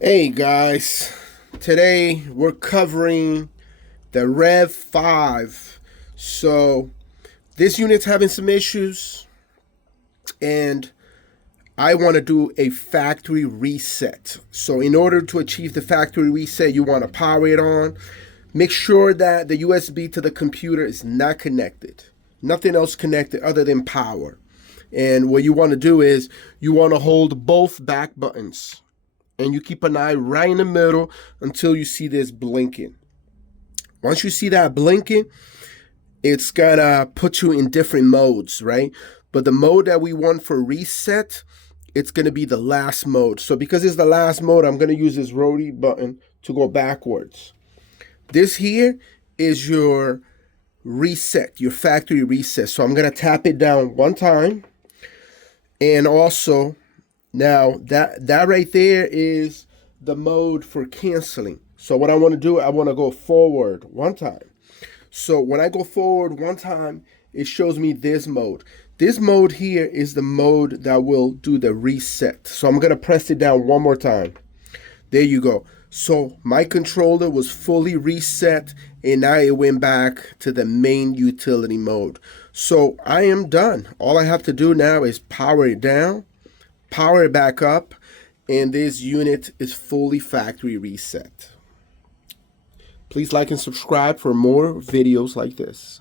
Hey guys, today we're covering the REV5. So this unit's having some issues and I want to do a factory reset. So in order to achieve the factory reset, you want to power it on. Make sure that the USB to the computer is not connected. Nothing else connected other than power. And what you want to do is you want to hold both back buttons and you keep an eye right in the middle until you see this blinking. Once you see that blinking, it's gonna put you in different modes, right? But the mode that we want for reset, it's gonna be the last mode. So because it's the last mode, I'm gonna use this rotary button to go backwards. This here is your reset, your factory reset. So I'm gonna tap it down one time. And also, now that right there is the mode for canceling. So what I want to do, I want to go forward one time. So when I go forward one time, it shows me this mode. This mode here is the mode that will do the reset. So I'm going to press it down one more time. There you go. So my controller was fully reset and now it went back to the main utility mode. So I am done. All I have to do now is power it down, power it back up, and this unit is fully factory reset. Please like and subscribe for more videos like this.